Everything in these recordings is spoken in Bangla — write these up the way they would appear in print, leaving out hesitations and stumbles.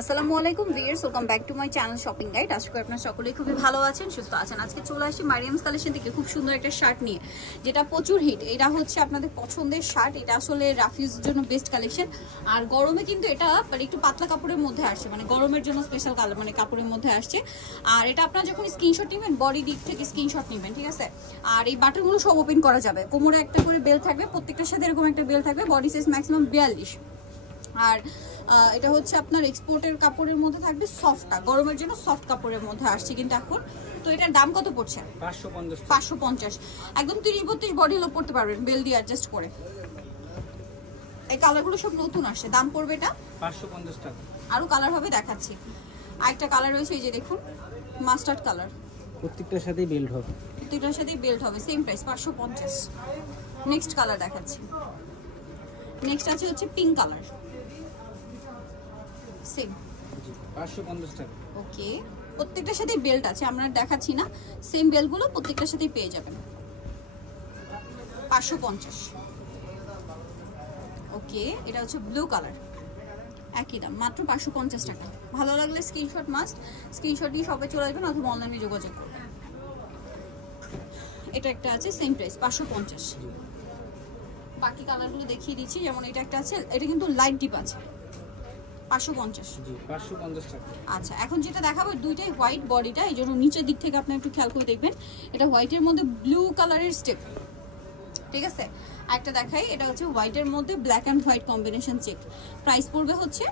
আসসালামু আলাইকুম viewers, welcome back to my channel shopping guide. আশা করি আপনারা সকলেই খুবই ভালো আছেন, সুস্থ আছেন। আজকে চলে আসি মারিয়ামস কালেকশন থেকে খুব সুন্দর একটা শার্ট নিয়ে, যেটা প্রচুর হিট। এটা হচ্ছে আপনাদের পছন্দের শার্ট। এটা আসলে রাফিউজের জন্য বেস্ট কালেকশন। আর গরমে কিন্তু এটা মানে একটু পাতলা কাপড়ের মধ্যে আসছে, মানে গরমের জন্য স্পেশাল কালার, মানে কাপড়ের মধ্যে আসছে। আর এটা আপনারা যখন স্ক্রিনশট নেবেন, বডি দিক থেকে স্ক্রিনশট নেবেন, ঠিক আছে? আর এই বাটনগুলো সব ওপেন করা যাবে। কোমরে একটা করে বেল থাকবে, প্রত্যেকটার সাথে এরকম একটা বেল থাকবে। Body size maximum 42। আর এটা হচ্ছে আপনার এক্সপোর্টের কাপড়ের মধ্যে থাকবে, সফটটা গরমের জন্য সফট কাপড়ের মধ্যে আসছে কিন্তু এখন। তো এটার দাম কত পড়ছে? 550। একদম 30-32 বডি হলো পড়তে পারবেন বেল দিয়ে অ্যাডজাস্ট করে। এই কালারগুলো সব নতুন আসছে। দাম পড়বে এটা 550 টাকা। আরো কালার হবে, দেখাচ্ছি। আরেকটা কালার রয়েছে, এই যে দেখুন, মাস্টার্ড কালার। প্রত্যেকটার সাথেই বেল্ট হবে, প্রত্যেকটার সাথেই বেল্ট হবে, সেম প্রাইস 550। নেক্সট কালার দেখাচ্ছি। নেক্সট আছে হচ্ছে পিঙ্ক কালার, সেম 550 টাকা। ওকে, প্রত্যেকটার সাথে বেল্ট আছে, আমরা দেখাচ্ছি না। সেম বেল্টগুলো প্রত্যেকটার সাথেই পেয়ে যাবেন। 550। ওকে, এটা হচ্ছে ব্লু কালার, একই দাম, মাত্র 550 টাকা। ভালো লাগলে স্ক্রিনশট মাস্ট, স্ক্রিনশট নিয়ে শপে চলে আসবেন অথবা অনলাইনে যোগাযোগ করবেন। এটা একটা আছে, সেম প্রাইস 550। বাকি কালারগুলো দেখিয়ে দিচ্ছি। যেমন এটা একটা আছে, এটা কিন্তু লাইট ডিপ আছে, 550। জি 550 টাকা। আচ্ছা, এখন যেটা দেখাবো দুইটাই হোয়াইট বডিটা, এই জন্য নিচের দিক থেকে আপনি একটু খেয়াল করে দেখবেন। এটা হোয়াইটের মধ্যে ব্লু কালারের স্টেপ, ঠিক আছে? একটা দেখাই, এটা হচ্ছে হোয়াইটের মধ্যে black and white combination check. Price পড়বে হচ্ছে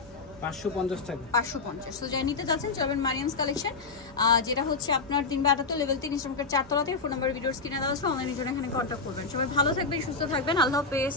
550 টাকা। 550। তো যাই নিতে চাচ্ছেন চলবেন মারিয়ামস কালেকশন, যেটা হচ্ছে আপনার 3/78 লেভেল 3 ইসলামপুর 4 তলাতে। ফোন নাম্বার ভিডিওর স্ক্রিনে দেওয়া আছে, অনলাইনের জন্য এখানে কন্ট্যাক্ট করবেন। সবাই ভালো থাকবেন, সুস্থ থাকবেন, আল্লাহ হাফেজ।